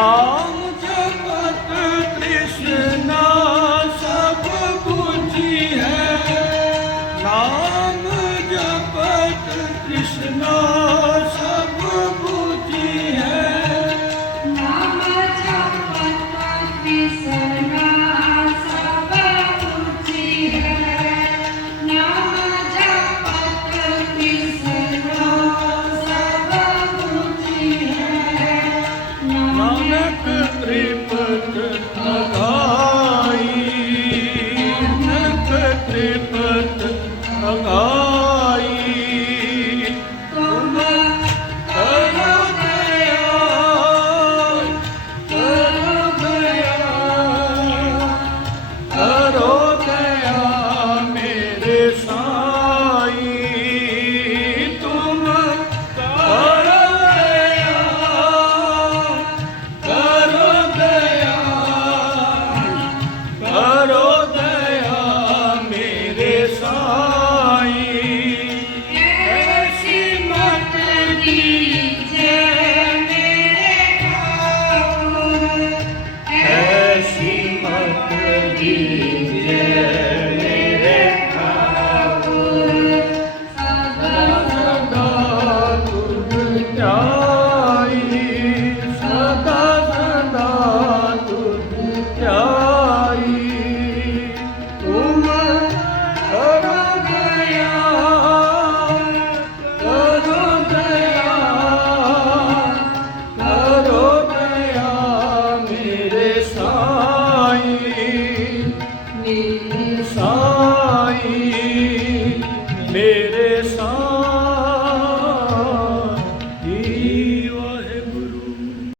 ਨਾਮ sempre No.